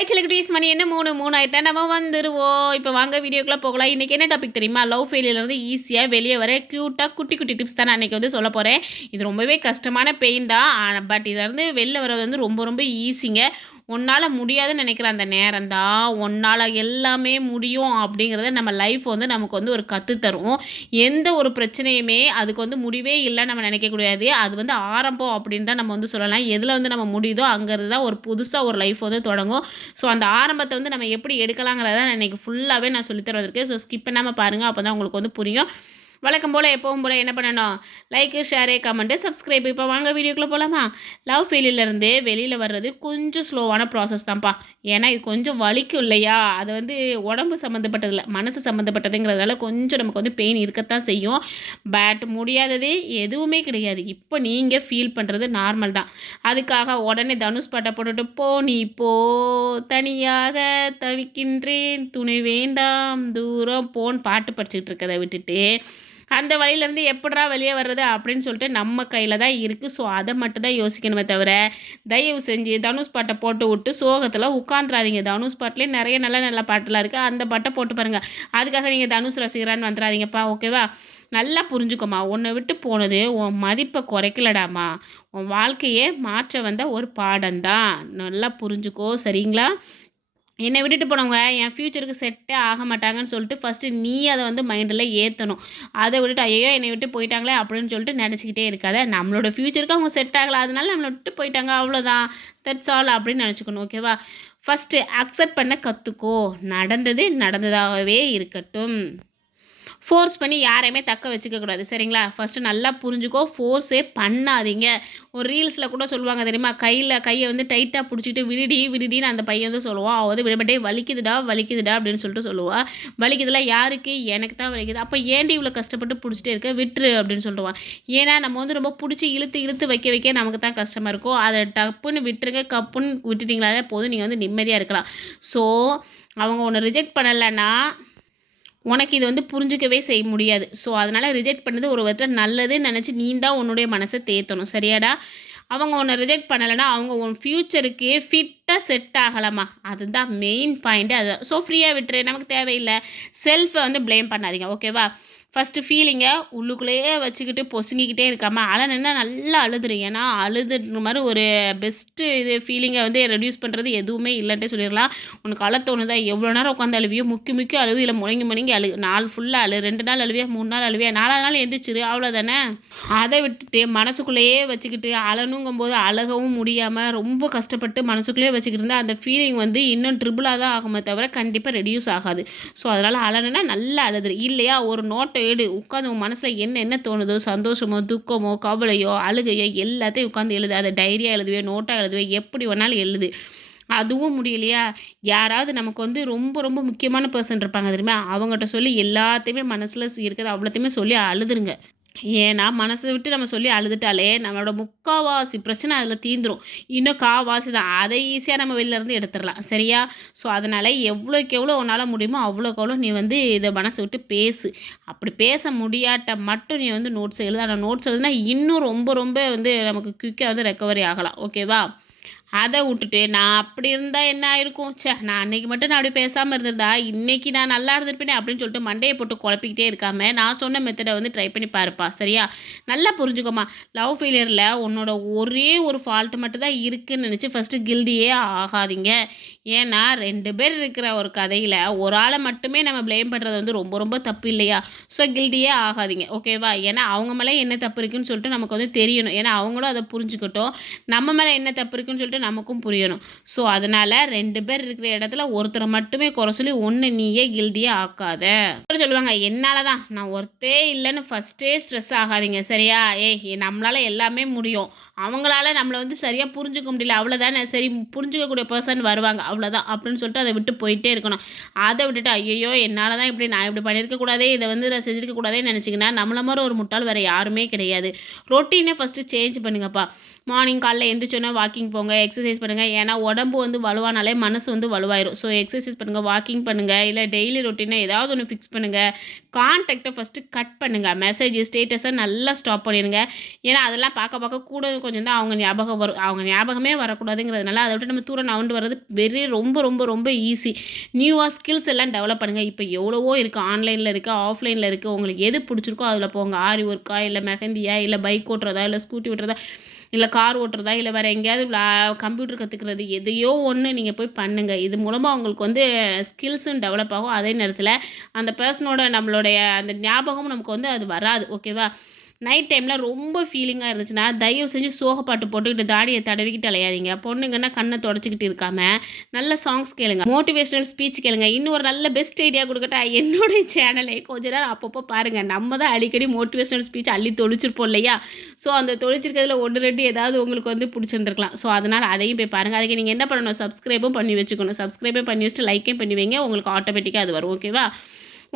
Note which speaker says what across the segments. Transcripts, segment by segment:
Speaker 1: High celebrities மணி என்ன? மூணு மூணு ஆயிட்டா நம்ம வந்துருவோம். இப்போ வாங்க வீடியோக்குள்ளே போகலாம். இன்றைக்கி என்ன டாபிக் தெரியுமா? லவ் ஃபெயிலியர்லேருந்து ஈஸியாக வெளியே வர க்யூட்டாக குட்டி குட்டி டிப்ஸ் தான் நான் அன்றைக்கி வந்து சொல்ல போகிறேன் இது ரொம்பவே கஷ்டமான பெயின் தான். பட் இதிலேருந்து வெளில வர்றது வந்து ரொம்ப ரொம்ப ஈஸிங்க உன்னால் முடியாதுன்னு நினைக்கிற அந்த நேரம் தான். உன்னால் எல்லாமே முடியும் அப்படிங்கிறத நம்ம லைஃப் வந்து நமக்கு வந்து ஒரு கற்றுத்தரும் எந்த ஒரு பிரச்சனையுமே அதுக்கு வந்து முடிவே இல்லைன்னு நம்ம நினைக்கக்கூடாது அது வந்து ஆரம்பம் அப்படின்னு தான் நம்ம வந்து சொல்லலாம். எதில் வந்து நம்ம முடியுதோ அங்கேருந்து தான் ஒரு புதுசாக ஒரு லைஃப் வந்து தொடங்கும். ஸோ அந்த ஆரம்பத்தை வந்து நம்ம எப்படி எடுக்கலாங்கிறத நான் இன்றைக்கி ஃபுல்லாகவே நான் சொல்லித்தர வந்திருக்கேன் ஸோ ஸ்கிப் பண்ணாமல் பாருங்கள் அப்போ தான் உங்களுக்கு வந்து புரியும். வழக்கம் போல் எப்பவும் போல் என்ன பண்ணணும்? லைக்கு ஷேரு கமெண்ட்டு சப்ஸ்கிரைப் இப்போ வாங்க வீடியோக்குள்ளே போகலாமா லவ் ஃபெயிலியர்லேருந்து வெளியில் வர்றது கொஞ்சம் ஸ்லோவான ப்ராசஸ் தான்ப்பா. ஏன்னா இது கொஞ்சம் வலிக்கும் இல்லையா? அது வந்து உடம்பு சம்மந்தப்பட்டதில்ல மனசு சம்மந்தப்பட்டதுங்கிறதுனால கொஞ்சம் நமக்கு வந்து பெயின் இருக்கத்தான் செய்யும். பட் முடியாதது எதுவுமே கிடையாது. இப்போ நீங்கள் ஃபீல் பண்ணுறது நார்மல் தான். அதுக்காக உடனே தனுஷ் பாட்டை போட்டுட்டு போ நீ போ. தனியாக தவிக்கின்றேன். துணை வேண்டாம். தூரம். போன் பாட்டு படிச்சுக்கிட்டு இருக்கதை விட்டுட்டு அந்த வழியிலேருந்து எப்படா வெளியே வர்றது அப்படின்னு சொல்லிட்டு நம்ம கையில் தான் இருக்குது ஸோ அதை மட்டும் தான் யோசிக்கணுமே தவிர தயவு செஞ்சு தனுஷ் பாட்டை போட்டு விட்டு சோகத்தில் உட்காந்துராதீங்க தனுஷ் பாட்டிலே நிறைய நல்ல நல்ல பாட்டெலாம் இருக்குது அந்த பாட்டை போட்டு பாருங்கள் அதுக்காக நீங்கள் தனுஷ் ரசிகரான்னு வந்துடாதீங்கப்பா ஓகேவா நல்லா புரிஞ்சுக்கோமா உன்னை விட்டு போனது உன் மதிப்பை குறைக்கலடாமா? உன் வாழ்க்கையே மாற்ற வந்த ஒரு பாடம்தான். நல்லா புரிஞ்சுக்கோ. சரிங்களா? என்னை விட்டுட்டு போனவங்க என் ஃப்யூச்சருக்கு செட்டே ஆக மாட்டாங்கன்னு சொல்லிட்டு ஃபஸ்ட்டு நீ அதை வந்து மைண்டில் ஏற்றணும் அதை விட்டுட்டு ஐயோ என்னை விட்டு போயிட்டாங்களே அப்படின்னு சொல்லிட்டு நினச்சிக்கிட்டே இருக்காத. நம்மளோட ஃப்யூச்சருக்கு அவங்க செட் ஆகலை. அதனால நம்மளை விட்டு போயிட்டாங்க. அவ்வளோதான் தட்ஸ் ஆல் அப்படின்னு நினச்சிக்கணும். ஓகேவா ஃபஸ்ட்டு அக்செப்ட் பண்ண கற்றுக்கோ நடந்தது நடந்ததாகவே இருக்கட்டும். ஃபோர்ஸ் பண்ணி யாரையுமே தக்க வச்சுக்கக்கூடாது சரிங்களா? ஃபஸ்ட்டு நல்லா புரிஞ்சுக்கோ ஃபோர்ஸே பண்ணாதீங்க. ஒரு ரீல்ஸில் கூட சொல்லுவாங்க தெரியுமா? கையில் கையை வந்து டைட்டாக பிடிச்சிட்டு விடுடி விடுடின்னு அந்த பையன் வந்து சொல்லுவான். அவள் வந்து விடமாட்டே வலிக்குதுடா வலிக்குதுடா அப்படின்னு சொல்லிட்டு சொல்லுவாள் வலிக்குதுலாம் யாருக்கு? எனக்கு தான் வலிக்குது. அப்போ ஏன்டி இவ்வளோ கஷ்டப்பட்டு பிடிச்சிட்டே இருக்க? விட்டுரு அப்படின்னு சொல்லுவான். ஏன்னா நம்ம வந்து ரொம்ப பிடிச்சி இழுத்து இழுத்து வைக்க வைக்க நமக்கு தான் கஷ்டமாக இருக்கும். அதை டப்புன்னு விட்டுருங்க கப்புன்னு விட்டுட்டிங்களாலே போதும். நீங்கள் வந்து நிம்மதியாக இருக்கலாம். ஸோ அவங்க ஒன்று ரிஜெக்ட் பண்ணலைன்னா உனக்கு இது வந்து புரிஞ்சிக்கவே செய்ய முடியாது. ஸோ அதனால் ரிஜெக்ட் பண்ணது ஒரு விதத்தில் நல்லதுன்னு நினச்சி நீ தான் உன்னுடைய மனசை தேத்தணும். சரியாடா? அவங்க உன்னை ரிஜெக்ட் பண்ணலைன்னா அவங்க உன் ஃப்யூச்சருக்கே ஃபிட்டாக செட் ஆகலாமா அதுதான் மெயின் பாயிண்ட்டு அதுதான் ஸோ ஃப்ரீயாக விட்டுரு. நமக்கு தேவையில்லை. செல்ஃபை வந்து ப்ளேம் பண்ணாதீங்க. ஓகேவா ஃபஸ்ட்டு ஃபீலிங்கை உள்ளுக்குள்ளேயே வச்சுக்கிட்டு பொசுங்கிக்கிட்டே இருக்காமல் அழனுன்னா நல்லா அழுதுரு. ஏன்னா அழுதுன்ற மாதிரி ஒரு பெஸ்ட்டு இது ஃபீலிங்கை வந்து ரெடியூஸ் பண்ணுறது எதுவுமே இல்லைன்ட்டே சொல்லிடலாம். உனக்கு அழ தோணுதா? எவ்வளோ நேரம் உட்காந்து அழுவியோ? முக்கி முக்கி அழுவி இல்லை முழங்கி முழங்கி அழு. நாள் ஃபுல்லாக அழு. ரெண்டு நாள் அழுவியா? மூணு நாள் அழுவியா? நாலாவது நாள் எந்திரிச்சிரு. அவ்வளோதானே அதை விட்டுட்டு மனசுக்குள்ளேயே வச்சுக்கிட்டு அழணுங்கும் போது அழகவும் முடியாமல் ரொம்ப கஷ்டப்பட்டு மனசுக்குள்ளேயே வச்சுக்கிட்டு இருந்தால் அந்த ஃபீலிங் வந்து இன்னும் ட்ரிபிளாக தான் ஆகுமே தவிர கண்டிப்பாக ரெடியூஸ் ஆகாது. ஸோ அதனால் அழனுன்னா நல்லா அழுதுரு. இல்லையா? ஒரு நோட்டை எடு உட்காந்து உன் மனசில் என்ன என்ன தோணுதோ சந்தோஷமோ துக்கமோ கவலையோ அழுகையோ எல்லாத்தையும் உட்காந்து எழுது. அதை டைரியாக எழுதுவே நோட்டாக எழுதுவே எப்படி வேணாலும் எழுது. அதுவும் முடியலையா? யாராவது நமக்கு வந்து ரொம்ப ரொம்ப முக்கியமான பர்சன் இருப்பாங்க தெரியுமா? அவங்ககிட்ட சொல்லி எல்லாத்தையுமே மனசில் இருக்கிறது அவ்வளோத்தையுமே சொல்லி அழுதுருங்க. ஏன்னா மனசை விட்டு நம்ம சொல்லி அழுதுட்டாலே நம்மளோட முக்கால்வாசி பிரச்சனை அதில் தீந்துடும் இன்னும் காவாசி தான். அதை ஈஸியாக நம்ம வெளிலேருந்து எடுத்துடலாம். சரியா? ஸோ அதனால் எவ்வளோக்கு எவ்வளோ உன்னால் முடியுமோ அவ்வளோக்கு எவ்வளோ நீ வந்து இதை மனசை விட்டு பேசு. அப்படி பேச முடியாட்ட மட்டும் நீ வந்து நோட்ஸ் எழுது. ஆனால் நோட்ஸ் எழுதுனா இன்னும் ரொம்ப ரொம்ப வந்து நமக்கு குயிக்காக வந்து ரெக்கவரி ஆகலாம். ஓகேவா அதை விட்டுட்டு நான் அப்படி இருந்தால் என்ன ஆயிருக்கும்? சே நான் அன்னைக்கு மட்டும் நான் அப்படி பேசாமல் இருந்திருந்தா இன்றைக்கி நான் நல்லா இருந்திருப்பேனே அப்படின்னு சொல்லிட்டு மண்டையை போட்டு குழப்பிக்கிட்டே இருக்காம நான் சொன்ன மெத்தடை வந்து ட்ரை பண்ணி பாருப்பா சரியா? நல்லா புரிஞ்சுக்கோமா லவ் ஃபெயிலியரில் உன்னோட ஒரே ஒரு ஃபால்ட்டு மட்டும் தான் இருக்குதுன்னு நினச்சி ஃபஸ்ட்டு கில்டியே ஆகாதீங்க. ஏன்னா ரெண்டு பேர் இருக்கிற ஒரு கதையில் ஒரு ஆளை மட்டுமே நம்ம ப்ளேம் பண்ணுறது வந்து ரொம்ப ரொம்ப தப்பு இல்லையா? ஸோ கில்டியே ஆகாதீங்க ஓகேவா ஏன்னா அவங்க மேலே என்ன தப்பு இருக்குன்னு சொல்லிட்டு நமக்கு வந்து தெரியணும். ஏன்னா அவங்களும் அதை புரிஞ்சுக்கிட்டோம். நம்ம மேலே என்ன தப்பு இருக்குன்னு சொல்லிட்டு நமக்கும் புரியணும். ஸோ அதனால் ரெண்டு பேர் இருக்கிற இடத்துல ஒருத்தரை மட்டுமே குறை சொல்லி ஒன்று நீயே கில்டியே ஆக்காத. சொல்லுவாங்க என்னால் தான் நான் ஒருத்தே இல்லைன்னு ஃபஸ்ட்டே ஸ்ட்ரெஸ் ஆகாதீங்க சரியா? ஏய் நம்மளால் எல்லாமே முடியும். அவங்களால நம்மளை வந்து சரியாக புரிஞ்சுக்க முடியல. அவ்வளோதானே சரி புரிஞ்சுக்கக்கூடிய பர்சன் வருவாங்க. அவ்வளோதான் அப்படின்னு சொல்லிட்டு அதை விட்டு போயிட்டே இருக்கணும். அதை விட்டுட்டு ஐயோ என்னால் தான் இப்படி நான் இப்படி பண்ணியிருக்கக்கூடாதே இதை வந்து நான் செஞ்சுருக்கக்கூடாதே நினச்சிங்கன்னா நம்மள மாதிரி ஒரு முட்டாள் வேறு யாருமே கிடையாது. ரொட்டீனே ஃபஸ்ட்டு சேஞ்ச் பண்ணுங்கப்பா. மார்னிங் காலைல எந்திரிச்சோன்னே வாக்கிங் போங்க எக்ஸசைஸ் பண்ணுங்கள் ஏன்னா உடம்பு வந்து வலுவானாலே மனசு வந்து வலுவாயிரும். ஸோ எக்ஸசைஸ் பண்ணுங்கள் வாக்கிங் பண்ணுங்கள் இல்லை டெய்லி ரொட்டீனை ஏதாவது ஒன்று ஃபிக்ஸ் பண்ணுங்கள் கான்டாக்டை ஃபஸ்ட்டு கட் பண்ணுங்கள் மெசேஜ் ஸ்டேட்டஸை நல்லா ஸ்டாப் பண்ணிடுங்க. ஏன்னா அதெல்லாம் பார்க்க பார்க்க கூட கொஞ்சம் தான் அவங்க ஞாபகம் வரும். அவங்க ஞாபகமே வரக்கூடாதுங்கிறதுனால அதை விட்டு நம்ம தூரம் நவுண்டு வர்றது வெரி ரொம்ப ரொம்ப ரொம்ப ஈஸி நியூவாக ஸ்கில்ஸ் எல்லாம் டெவலப் பண்ணுங்கள் இப்போ எவ்வளவோ இருக்குது ஆன்லைனில் இருக்குது ஆஃப்லைனில் இருக்குது உங்களுக்கு எது பிடிச்சிருக்கோ அதில் போங்க. ஆரி ஒர்க்கா இல்லை மெஹந்தியா இல்லை பைக் ஓட்டுறதா இல்லை ஸ்கூட்டி ஓட்டுறதா இல்லை கார் ஓட்டுறதா இல்லை வேறு எங்கேயாவது கம்ப்யூட்டர் கற்றுக்கிறது எதையோ ஒன்று நீங்கள் போய் பண்ணுங்கள் இது மூலமாக உங்களுக்கு வந்து ஸ்கில்ஸும் டெவலப் ஆகும். அதே நேரத்தில் அந்த பர்சனோட நம்மளுடைய அந்த ஞாபகம் நமக்கு வந்து அது வராது. ஓகேவா நைட் டைமில் ரொம்ப ஃபீலிங்காக இருந்துச்சுன்னா தயவு செஞ்சு சோகப்பாட்டு போட்டுக்கிட்டு தாடியை தடவிக்கிட்டு அலையாதீங்க. பொண்ணுங்கன்னா கண்ணை தொடச்சிக்கிட்டு இருக்காம நல்ல சாங்ஸ் கேளுங்க. மோட்டிவேஷனல் ஸ்பீச் கேளுங்க. இன்னும் ஒரு நல்ல பெஸ்ட் ஐடியா கொடுக்கட்டா என்னுடைய சேனலை கொஞ்ச நேரம் அப்பப்போ பாருங்கள் நம்ம தான் அடிக்கடி மோட்டிவேஷனல் ஸ்பீச் அள்ளி தொழிச்சிருப்போம் இல்லையா? ஸோ அந்த தொழிச்சிருக்கிறதுல ஒன்று ரெண்டு ஏதாவது உங்களுக்கு வந்து பிடிச்சிருந்துருக்கலாம். ஸோ அதனால் அதையும் போய் பாருங்கள் அதுக்கு நீங்கள் என்ன பண்ணணும்? சப்ஸ்கிரைபும் பண்ணி வச்சுக்கணும். சப்ஸ்கிரைபே பண்ணி வச்சுட்டு லைக்கையும் பண்ணி வைங்க. உங்களுக்கு ஆட்டோமேட்டிக்காக அது வரும். ஓகேவா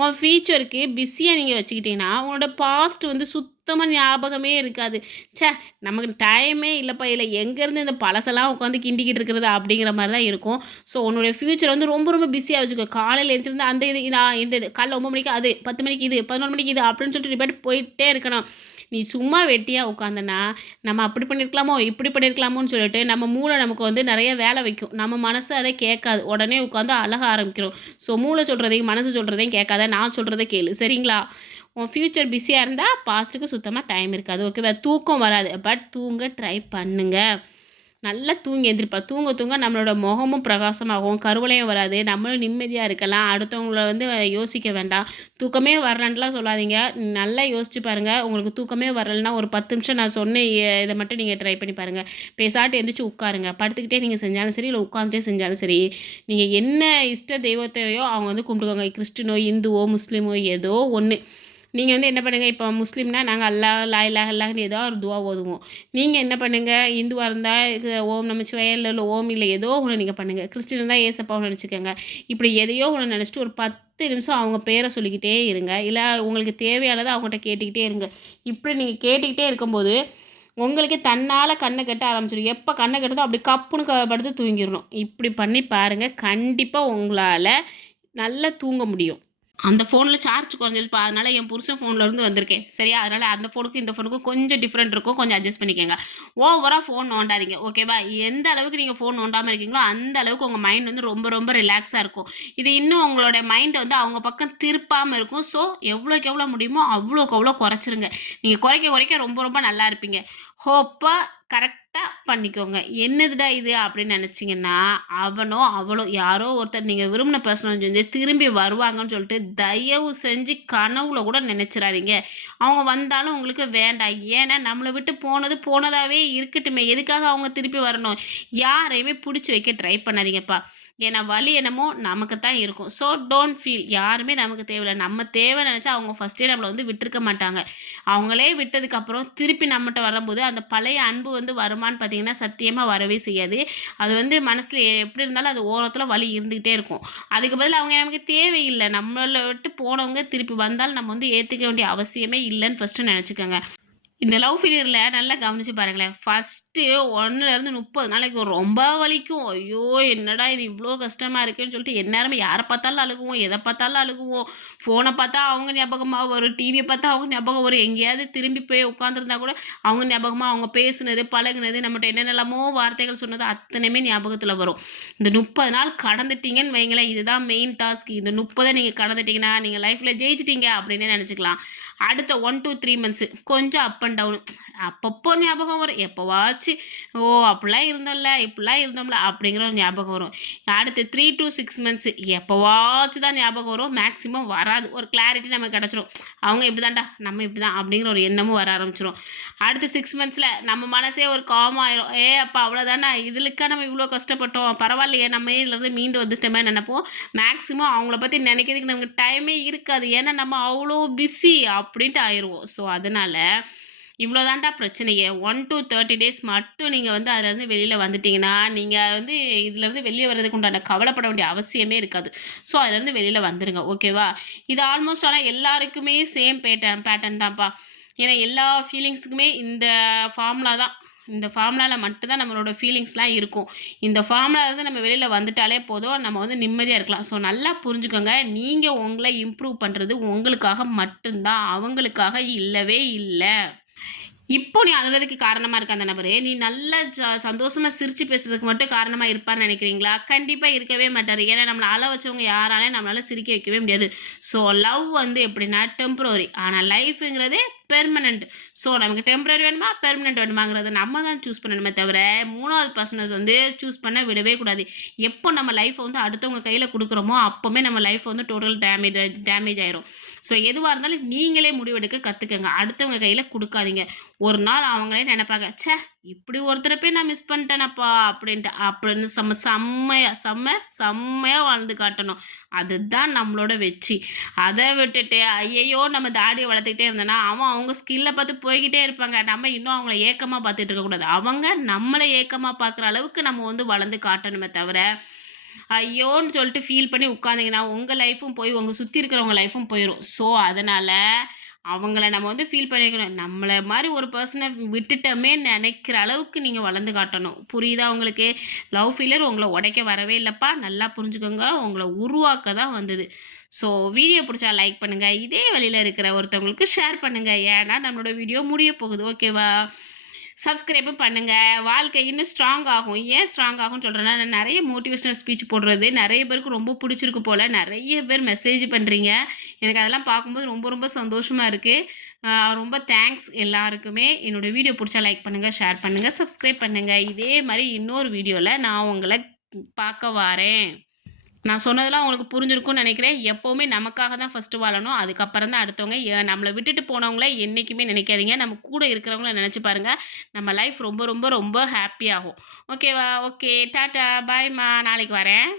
Speaker 1: உன் ஃபியூச்சருக்கு பிஸியாக நீங்கள் வச்சுக்கிட்டீங்கன்னா உங்களோட பாஸ்ட் வந்து சுத்தமாக ஞாபகமே இருக்காது. ச்சே நமக்கு டைமே இல்லைப்பா இல்லை எங்கேருந்து இந்த பழசெல்லாம் உட்காந்து கிண்டிக்கிட்டு இருக்கிறது அப்படிங்கிற மாதிரி தான் இருக்கும். ஸோ உன்னுடைய ஃப்யூச்சர் வந்து ரொம்ப ரொம்ப பிஸியாக வச்சுக்கோ. காலையில் எழுந்திருந்து அந்த இது நான் இந்த இது காலைல ஒம்பது மணிக்கு அது பத்து மணிக்கு இது பதினொரு மணிக்கு இது அப்படின்னு சொல்லிட்டு ரிப்பேட் போயிட்டே இருக்கணும். நீ சும்மா வெட்டியாக உட்காந்தனா நம்ம அப்படி பண்ணியிருக்கலாமோ இப்படி பண்ணியிருக்கலாமோன்னு சொல்லிட்டு நம்ம மூளை நமக்கு வந்து நிறைய வேலை வைக்கும். நம்ம மனசு அதை கேட்காது. உடனே உட்காந்து அழக ஆரம்பிக்கிறோம். ஸோ மூளை சொல்கிறதையும் மனசு சொல்கிறதையும் கேட்காத நான் சொல்கிறத கேளு. சரிங்களா? உன் ஃப்யூச்சர் பிஸியாக இருந்தால் பாஸ்ட்டுக்கு சுத்தமாக டைம் இருக்காது. ஓகேவா தூக்கம் வராது. பட் தூங்க ட்ரை பண்ணுங்கள் நல்லா தூங்கி எந்திரிப்பா. தூங்க தூங்க நம்மளோட முகமும் பிரகாசமாகும். கருவளையும் வராது. நம்மளும் நிம்மதியாக இருக்கலாம். அடுத்தவங்கள வந்து யோசிக்க வேண்டாம். தூக்கமே வரலன்ட்டுலாம் சொல்லாதீங்க. நல்லா யோசிச்சு பாருங்கள் உங்களுக்கு தூக்கமே வரலன்னா ஒரு பத்து நிமிஷம் நான் சொன்ன இதை மட்டும் நீங்கள் ட்ரை பண்ணி பாருங்கள் பேசாட்டு எந்திரிச்சு உட்காருங்க. படுத்துக்கிட்டே நீங்கள் செஞ்சாலும் சரி இல்லை உட்காந்துட்டே செஞ்சாலும் சரி நீங்கள் என்ன இஷ்ட தெய்வத்தையோ அவங்க வந்து கும்பிடுவாங்க. கிறிஸ்டினோ இந்துவோ முஸ்லீமோ ஏதோ ஒன்று நீங்கள் வந்து என்ன பண்ணுங்கள் இப்போ முஸ்லீம்னா நாங்கள் அல்லா லா இல்லா அல்லாஹ்னு ஏதோ ஒரு துவா ஓதுவோம். நீங்கள் என்ன பண்ணுங்கள் இந்துவாக இருந்தால் ஓம் நமச்சிவாய இல்லை இல்லை ஓம் இல்லை ஏதோ ஒன்று நீங்கள் பண்ணுங்கள் கிறிஸ்டின் இருந்தால் ஏசப்பாவும் நினச்சிக்கோங்க இப்படி எதையோ ஒன்று நினச்சிட்டு ஒரு பத்து நிமிஷம் அவங்க பேரை சொல்லிக்கிட்டே இருங்க. இல்லை உங்களுக்கு தேவையானதை அவங்ககிட்ட கேட்டுக்கிட்டே இருங்க. இப்படி நீங்கள் கேட்டுக்கிட்டே இருக்கும்போது உங்களுக்கே தன்னால் கண்ணை கட்ட ஆரம்பிச்சிடும். எப்போ கண்ணை கட்டுதோ அப்படி கப்புன்னு படுத்து தூங்கிடணும். இப்படி பண்ணி பாருங்கள் கண்டிப்பாக உங்களால் நல்லா தூங்க முடியும். அந்த ஃபோனில் சார்ஜ் குறைஞ்சிருப்பா அதனால என் புருஷன் ஃபோன்லேருந்து வந்திருக்கேன். சரியா? அதனால் அந்த ஃபோனுக்கும் இந்த ஃபோனுக்கும் கொஞ்சம் டிஃப்ரெண்ட் இருக்கும். கொஞ்சம் அட்ஜஸ்ட் பண்ணிக்கோங்க. ஓவராக ஃபோன் நோண்டாதீங்க. ஓகேவா எந்த அளவுக்கு நீங்கள் ஃபோன் நோண்டாமல் இருக்கீங்களோ அந்த அளவுக்கு உங்கள் மைண்ட் வந்து ரொம்ப ரொம்ப ரிலாக்ஸாக இருக்கும். இது இன்னும் உங்களோட மைண்டை வந்து அவங்க பக்கம் திருப்பாமல் இருக்கும். ஸோ எவ்வளோக்கு எவ்வளோ முடியுமோ அவ்வளோக்கு அவ்வளோ குறைச்சிருங்க. நீங்கள் குறைக்க குறைக்க ரொம்ப ரொம்ப நல்லா இருப்பீங்க. ஹோப்பாக கரெக்ட் கரெக்டாக பண்ணிக்கோங்க. என்னதுடா இது அப்படின்னு நினச்சிங்கன்னா அவனோ அவளோ யாரோ ஒருத்தர் நீங்கள் விரும்பின பர்சன் செஞ்சு திரும்பி வருவாங்கன்னு சொல்லிட்டு தயவு செஞ்சு கனவுல கூட நினச்சிடாதீங்க அவங்க வந்தாலும் உங்களுக்கு வேண்டாம். ஏன்னா நம்மளை விட்டு போனது போனதாகவே இருக்கட்டுமே. எதுக்காக அவங்க திருப்பி வரணும்? யாரையுமே பிடிச்சி வைக்க ட்ரை பண்ணாதீங்கப்பா. ஏன்னா வலி என்னமோ நமக்கு தான் இருக்கும். ஸோ டோன்ட் ஃபீல் யாருமே நமக்கு தேவையில்லை. நம்ம தேவை நினச்சா அவங்க ஃபஸ்ட்டே நம்மளை வந்து விட்டுருக்க மாட்டாங்க. அவங்களே விட்டதுக்கப்புறம் திருப்பி நம்மகிட்ட வரும்போது அந்த பழைய அன்பு வந்து வருமான்னு பார்த்தீங்கன்னா சத்தியமாக வரவே செய்யாது. அது வந்து மனசில் எப்படி இருந்தாலும் அது ஓரத்தில் வலி இருந்துக்கிட்டே இருக்கும். அதுக்கு பதில் அவங்க நமக்கு தேவையில்லை. நம்மளை விட்டு போனவங்க திருப்பி வந்தால் நம்ம வந்து ஏற்றுக்க வேண்டிய அவசியமே இல்லைன்னு ஃபஸ்ட்டு நினச்சிக்கோங்க. இந்த லவ் ஃபெயிலியரில் நல்லா கவனிச்சு பாருங்களேன். ஃபஸ்ட்டு ஒன்றுலேருந்து முப்பது நாளைக்கு ரொம்ப வலிக்கும். ஐயோ என்னடா இது இவ்வளோ கஷ்டமாக இருக்குன்னு சொல்லிட்டு எந்நேரமும் யாரை பார்த்தாலும் அழுகுவோம் எதை பார்த்தாலும் அழுகுவோம். ஃபோனை பார்த்தா அவங்க ஞாபகமாக வரும் டிவியை பார்த்தா அவங்க ஞாபகம் வரும். எங்கேயாவது திரும்பி போய் உட்காந்துருந்தா கூட அவங்க ஞாபகமாக அவங்க பேசுனது பழகுனது நம்மகிட்ட என்னென்னலாமோ வார்த்தைகள் சொன்னது அத்தனையுமே ஞாபகத்தில் வரும். இந்த முப்பது நாள் கடந்துட்டீங்கன்னு வைங்களேன். இதுதான் மெயின் டாஸ்க் இந்த முப்பதை நீங்கள் கடந்துட்டீங்கன்னா நீங்கள் லைஃப்பில் ஜெயிச்சிட்டீங்க அப்படின்னு நினச்சிக்கலாம். அடுத்த ஒன் டூ த்ரீ மந்த்ஸு கொஞ்சம் அப் அண்ட் டவுன் அப்பப்போ ஞாபகம் வரும். எப்போவாச்சு ஓ அப்படிலாம் இருந்தோம்ல இப்படிலாம் இருந்தோம்ல அப்படிங்கிற ஒரு ஞாபகம் வரும். அடுத்து த்ரீ டு சிக்ஸ் மந்த்ஸு எப்போவாச்சும் தான் ஞாபகம் வரும். மேக்ஸிமம் வராது. ஒரு கிளாரிட்டி நமக்கு கிடச்சிரும். அவங்க இப்படி தான்டா நம்ம இப்படி தான் அப்படிங்கிற ஒரு எண்ணமும் வர ஆரம்பிச்சிடும் அடுத்து சிக்ஸ் மந்த்ஸில் நம்ம மனசே ஒரு காம் ஆயிரும். ஏ அப்பா அவ்வளோதானா இதுலுக்கா நம்ம இவ்வளோ கஷ்டப்பட்டோம். பரவாயில்லையே நம்ம இதுலேருந்து மீண்டு வந்துட்டோமே நினைப்போம். மேக்ஸிமம் அவங்கள பற்றி நினைக்கிறதுக்கு நமக்கு டைமே இருக்காது. ஏன்னா நம்ம அவ்வளோ பிஸி அப்படின்ட்டு ஆயிடுவோம் ஸோ அதனால் இவ்வளோதான்டா பிரச்சனையே. ஒன் டு தேர்ட்டி டேஸ் மட்டும் நீங்கள் வந்து அதுலேருந்து வெளியில் வந்துட்டிங்கன்னா நீங்கள் வந்து இதுலேருந்து வெளியே வர்றதுக்கு உண்டான கவலைப்பட வேண்டிய அவசியமே இருக்காது. ஸோ அதுலேருந்து வெளியில் வந்துடுங்க ஓகேவா இது ஆல்மோஸ்ட் ஆனால் எல்லாருக்குமே சேம் பேட்டர்ன் பேட்டர்ன் தான்ப்பா. ஏன்னா எல்லா ஃபீலிங்ஸுக்குமே இந்த ஃபார்முலா தான். இந்த ஃபார்முலாவில் மட்டும்தான் நம்மளோட ஃபீலிங்ஸ்லாம் இருக்கும். இந்த ஃபார்முலாவிலேருந்து நம்ம வெளியில் வந்துட்டாலே போதும். நம்ம வந்து நிம்மதியாக இருக்கலாம். ஸோ நல்லா புரிஞ்சுக்கோங்க. நீங்கள் உங்களை இம்ப்ரூவ் பண்ணுறது உங்களுக்காக மட்டும்தான். அவங்களுக்காக இல்லவே இல்லை. இப்போ நீ அழுறதுக்கு காரணமாக இருக்க அந்த நபர். நீ நல்லா சந்தோஷமாக சிரித்து பேசுறதுக்கு மட்டும் காரணமாக இருப்பான்னு நினைக்கிறீங்களா? கண்டிப்பாக இருக்கவே மாட்டார். ஏன்னா நம்மளை அழ வச்சவங்க யாராலையும் நம்மளால சிரிக்க வைக்கவே முடியாது. ஸோ லவ் வந்து எப்படின்னா டெம்பரரி ஆனால் லைஃப்ங்கிறதே பெர்மனண்ட் ஸோ நமக்கு டெம்பரரி வேணுமா? பெர்மனெண்ட் வேணுமாங்கிறத நம்ம தான் சூஸ் பண்ணணுமே தவிர மூணாவது பர்சனஸ் வந்து சூஸ் பண்ண விடவே கூடாது. எப்போ நம்ம லைஃப்பை வந்து அடுத்தவங்க கையில் கொடுக்குறோமோ அப்போவுமே நம்ம லைஃப் வந்து டோட்டல் டேமேஜ் டேமேஜ் ஆயிரும். ஸோ எதுவாக இருந்தாலும் நீங்களே முடிவெடுக்க கற்றுக்கங்க அடுத்தவங்க கையில் கொடுக்காதீங்க. ஒரு நாள் அவங்களே நினைப்பாங்க ச்சே இப்படி ஒருத்தரை போய் நான் மிஸ் பண்ணிட்டேனப்பா அப்படின்ட்டு. அப்படின்னு செம்ம செம்மையாக செம்ம செம்மையாக வாழ்ந்து காட்டணும். அதுதான் நம்மளோட வெற்றி. அதை விட்டுட்டு ஐயையோ நம்ம தாடியை வளர்த்துக்கிட்டே இருந்தோன்னா அவன் அவங்க ஸ்கில்லை பார்த்து போய்கிட்டே இருப்பாங்க. நம்ம இன்னும் அவங்கள ஏக்கமாக பார்த்துட்டு இருக்கக்கூடாது. அவங்க நம்மளை ஏக்கமாக பார்க்குற அளவுக்கு நம்ம வந்து வளர்ந்து காட்டணுமே தவிர ஐயோன்னு சொல்லிட்டு ஃபீல் பண்ணி உட்காந்திங்கன்னா உங்கள் லைஃப்பும் போய் உங்கள் சுற்றி இருக்கிறவங்க லைஃப்பும் போயிடும் ஸோ அதனால் அவங்கள நம்ம வந்து ஃபீல் பண்ணிக்கணும். நம்மளை மாதிரி ஒரு பர்சனை விட்டுட்டோமே நினைக்கிற அளவுக்கு நீங்கள் வளர்ந்து காட்டணும். புரியுதா உங்களுக்கு? லவ் ஃபீலர் உங்களை உடைக்க வரவே இல்லைப்பா. நல்லா புரிஞ்சுக்கோங்க. உங்களை உருவாக்க தான் வந்தது. ஸோ வீடியோ பிடிச்சா லைக் பண்ணுங்கள் இதே வழியில் இருக்கிற ஒருத்தவங்களுக்கு ஷேர் பண்ணுங்கள் ஏன்னா நம்மளோட வீடியோ முடிய போகுது. ஓகேவா சப்ஸ்கிரைபும் பண்ணுங்கள் வாழ்க்கை இன்னும் ஸ்ட்ராங் ஆகும். ஏன் ஸ்ட்ராங் ஆகும்னு சொல்கிறேன்னா நான் நிறைய மோட்டிவேஷனல் ஸ்பீச் போடுறது நிறைய பேருக்கு ரொம்ப பிடிச்சிருக்கு போல் நிறைய பேர் மெசேஜ் பண்ணுறீங்க எனக்கு அதெல்லாம் பார்க்கும்போது ரொம்ப ரொம்ப சந்தோஷமாக இருக்குது ரொம்ப தேங்க்ஸ் எல்லாருக்குமே. என்னோடய வீடியோ பிடிச்சா லைக் பண்ணுங்கள் ஷேர் பண்ணுங்கள் சப்ஸ்கிரைப் பண்ணுங்கள் இதே மாதிரி இன்னொரு வீடியோவில் நான் உங்களை பார்க்க வரேன். நான் சொன்னதெல்லாம் உங்களுக்கு புரிஞ்சிருக்கும்னு நினைக்கிறேன். எப்போவுமே நமக்காக தான் ஃபஸ்ட்டு வாழணும். அதுக்கப்புறம் தான் அடுத்தவங்க நம்மளை விட்டுட்டு போனவங்கள என்றைக்குமே நினைக்காதீங்க. நம்ம கூட இருக்கிறவங்கள நினச்சி பாருங்கள் நம்ம லைஃப் ரொம்ப ரொம்ப ரொம்ப ஹாப்பியாகும் ஓகேவா ஓகே டாட்டா பாய்மா நாளைக்கு வரேன்.